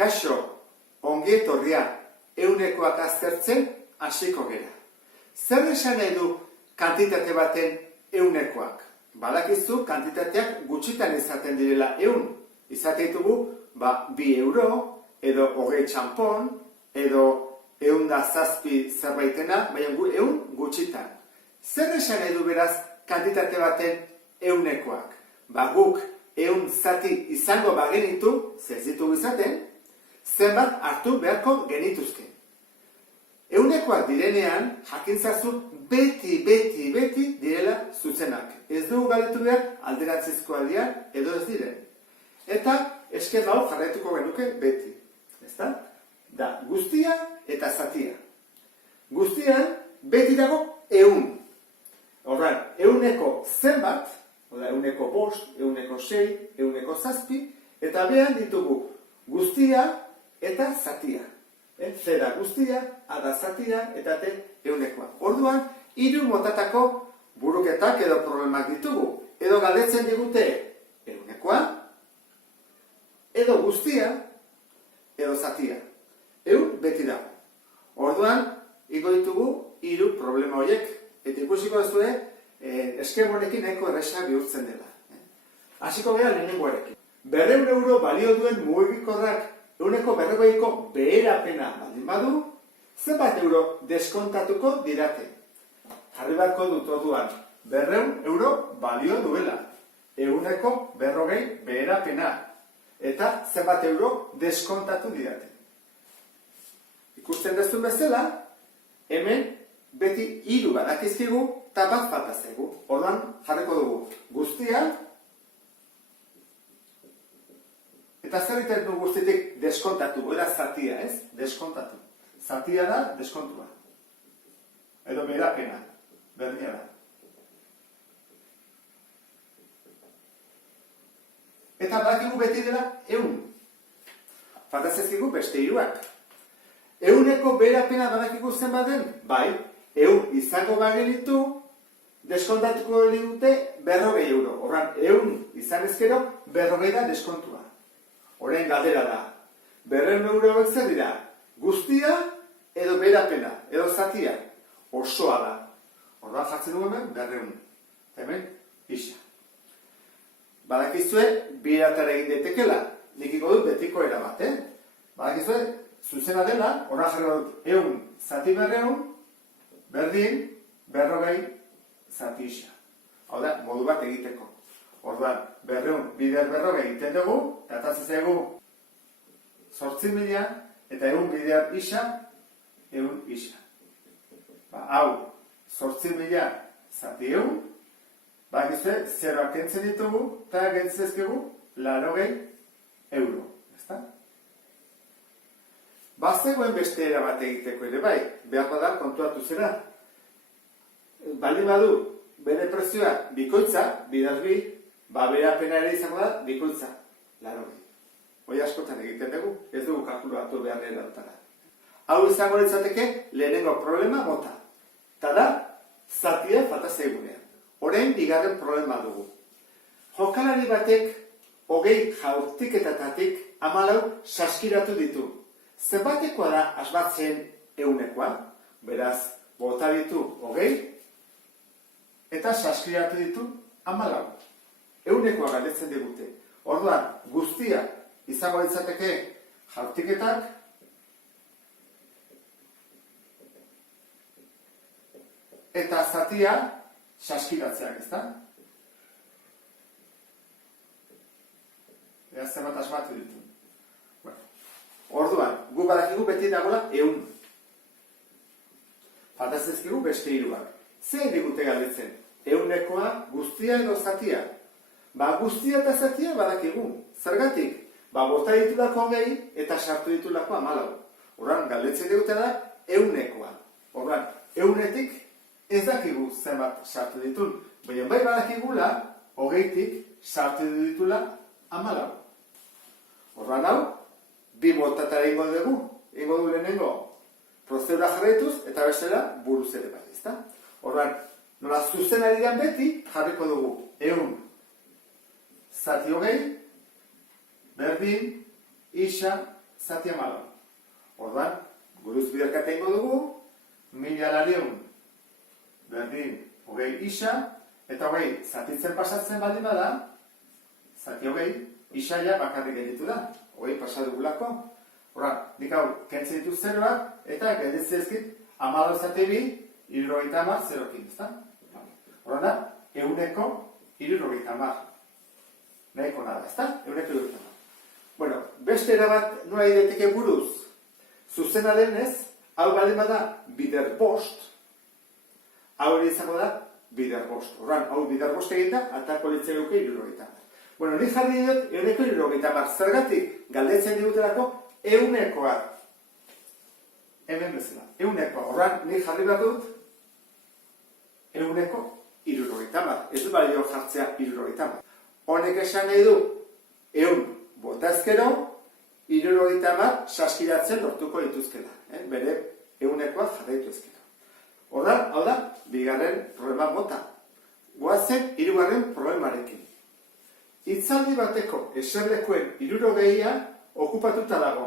Kaixo, ongi etorria, ehunekoak aztertzen hasiko gera. Zer esan nahi du kantitate baten ehunekoak? Badakizu kantitateak gutxitan izaten direla ehun. Izate ditugu, 2 euro, edo 20 txampon, edo 107 zerbaitena, baina ehun gutxitan. Zer esan nahi du beraz kantitate baten ehunekoak? Guk ehun zati izango bagenitu, ez ditugu izaten, zenbat hartu beharko genituzke. Ehunekoak direnean, jakintzazu beti direla zuzenak. Ez dugu galetu behar alderatzizkoa dira edo ez diren. Eta eskema hau jarraituko genuke beti. Ezta? Da, guztia eta zatia. Guztian beti dago ehun. Horran, ehuneko zenbat, ehuneko 5, ehuneko 6, ehuneko 7, eta behan ditugu guztia eta zatia. Zera guztia, ada zatia, eta ehunekoa. Orduan, 3 motatako buruketak edo problemak ditugu. Edo galdetzen digute ehunekoa, edo guztia, edo zatia. Ehun beti dago. Orduan, igo ditugu 3 problema horiek, eta ikusiko zuen eskemonekin nahiko erresa bihurtzen dela. Hasiko gara lehenengoarekin. 200 euro balio duen mugikorrak ehuneko 40ko beherapena baldin badu, zenbat euro deskontatuko dirate. Jarri beharko dut orduan, 200 euro balio duela, ehuneko 40 beherapena, eta zenbat euro deskontatu dirate. Ikusten dezun bezala, hemen beti 3 badakizkigu, eta bat falta zaigu. Orduan jarriko dugu guztia, eta zer egiten du guztitik deskontatu, era zatia, ez? Deskontatu. Zatia da deskontua. Edo beherapena, berdina da. Eta badakigu beti dela ehun. Falta zaizkigu beste 3ak. Ehuneko beherapena badakigu zenbat den? Bai, ehun izango bagenitu, deskontatuko dute 40 euro. Horran, ehun izan ezkero, 40 da deskontua. Orain galdera da, 200 euro zer dira, guztia edo beherapena, edo zatia, osoa da. Orduan jartzen dugu hemen, 200. Hemen, isa. Badakizue, biratara egin daitekela, nikiko dut betiko erabat, Badakizue, zuzena dela, orduan jarri dut, 100 zati 200, berdin, 40 zati isa. Hau da, modu bat egiteko. Orduan, 200 bider 40 egiten dugu, eta atatzezegu 8.000, eta 100 bider isa, 100 isa. Hau, 8.000 zati 100, bakizue, zeroak kentzen ditugu, eta gentzezkegu 80 euro. Ezta? Bazegoen beste erabat egiteko ere bai, beharko da kontuatu zera. Baldin badu, bere prezioa bikoitza, bidazbi, beherapena ere izango da, bikoitza, 80. Hoi askotan egiten dugu, ez dugu kalkulatu behar erantara. Hau izango litzateke lehenengo problema mota. Eta da, zatia falta zaigunean. Orain, bigarren problema dugu. Jokalari batek 20 jaurtiketatatik 14 saskiratu ditu. Zenbatekoa da asmatzen ehunekoa, beraz, bota ditu 20, eta saskiratu ditu 14. Ehunekoa galdetzen digute. Orduan, guztia izango litzateke jaurtiketak, eta zatia saskiratzeak, ezta? Beraz, zenbat asmatu ditu. Orduan, gu badakigu beti dagoela 100. Faltazezkigu beste 3ak. Zer digute galdetzen? Ehunekoa guztia edo zatia? Guztia eta zatia badakigu. Zergatik? Bota ditulako 20 eta sartu ditulako 14. Orduan, galdetzen digute da ehunekoa. Orduan, ehunetik ez dakigu zenbat sartu ditun. Baina bai badakigula 20tik sartu ditula 14. Orduan hau, 2 botatara ingo dugu. Ingo du lehenengo prozedura jarraituz eta bestela buruz ere bai, ezta? Orduan, nola zuzen ari beti jarriko dugu 100 zati 20, berdin, isa, zati 14. Orduan, guruz biderketa ingo dugu, 1000 berdin 20 isa, eta 20 zatitzen pasatzen baldin bada, zati 20, isaia bakarrik gelditu da, 20 pasadugulako. Horra, nik hau, kentzen ditu zeroak, eta gelditzen ezkit, 14 zati 2, 70 zerokin, ezta? Horra da, 170. Nahiko nada, ezta? 170. Bueno, beste erabat nola ideteke buruz, zuzena denez, hau baldin bada bider bost, hau izango da bider bost. Horran, hau bider bost eginda, atako litzen duke 70. Bueno, nik jarri dut 170. Zergatik galdetzen digutelako 100koa. Hemen bezala, 100koa. Horran, nik jarri behar dut 170. Ez du balio jartzea 70. Honek esan nahi du 100 bota ezkero, 70 saskiratzen lortuko dituzkela. Bere 100koa jarraitu ezkero. Horran, hau da, bigarren problema mota. Goazen 3. problemarekin. Hitzaldi bateko eserlekuen 60a okupatuta dago.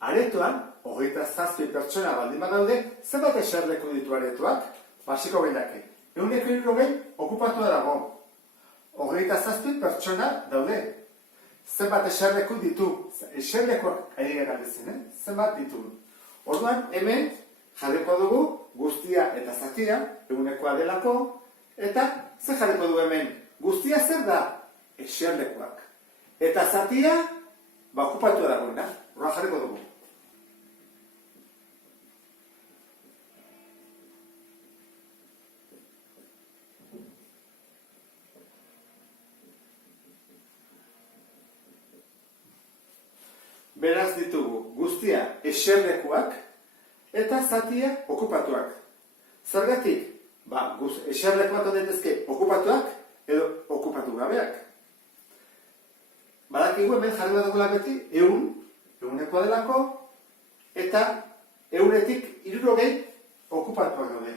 Aretoan, 27 pertsona baldin badaude, zenbat eserleku ditu aretoak? Basiko gehiake. 160 okupatua dago. 27 pertsona daude. Zenbat eserleku ditu? Eserlekuak ari galdetzen, zenbat ditu? Orduan, hemen jarriko dugu guztia eta zatia, 100koa delako, eta zer jarriko dugu hemen? Guztia zer da? Eserlekuak. Eta zatia, okupatua dagoena. Horra jarriko dugu. Beraz ditugu guztia eserlekuak eta zatia okupatuak. Zergatik? Eserlekuak ondetezke okupatuak edo okupatu gabeak. Badakigu hemen jarri bat dugula beti 100koa delako, eta 100-etik 60 okupatuak daude.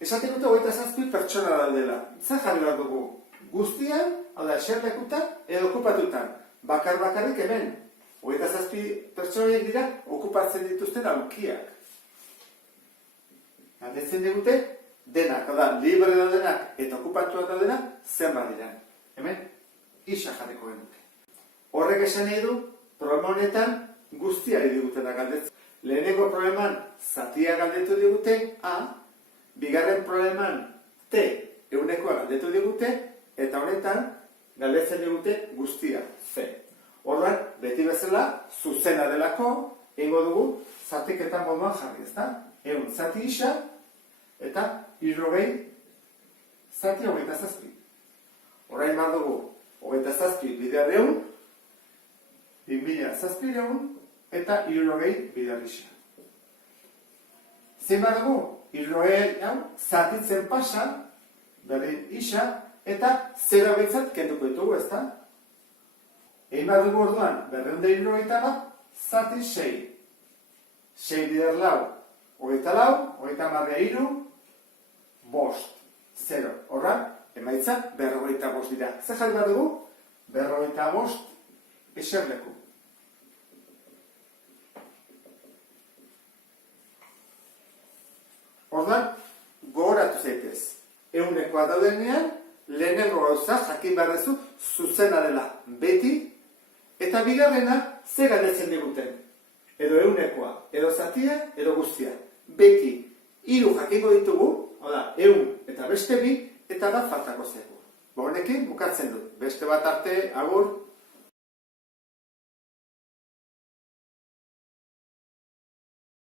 Esaten dute 27 pertsona daudela. Zer jarri bat dugu? Guztian, hau da, eserlekutan edo okupatutan. Bakarrik hemen. 27 pertsonaiek dira okupatzen dituzten aulkiak. Galdetzen digute denak, hau da, libre daudenak eta okupatuak daudenak zenbat dira. Hemen, isa jarriko genuke. Horrek esan nahi du, problema honetan guztiari digutela galdetzen. Lehenengo probleman zatia galdetu digute A, bigarren probleman T, 100koa galdetu digute, eta honetan galdetzen digute guztia C. Orduan, beti bezala, zuzena delako, egingo dugu, zatiketan moduan jarri, ezta? 100 zati isa, eta 60 zati 27. Orain behar dugu, 27 bider 100, 2000 eta 60 bider isa. Zein behar dugu, 60 zatitzen pasa, berdin isa, eta 0 behitzat kenduko ditugu, ezta? Egin behar dugu orduan, 260 zati 6. 6 bider lau, 24, 3, bost, 0. Horra, emaitza 45 dira. Zer jarri behar dugu? 45 eserleku. Orduan, gogoratu zaitez. 100koa daudenean, lehenengo gauza jakin behar duzu zuzena dela beti, eta bigarrena ze galdetzen diguten. Edo 100koa, edo zatia, edo guztia. Beti, 3 jakingo ditugu, hau da, 100 eta beste 2, eta bat faltako zaigu. Honekin bukatzen dut. Beste bat arte, agur.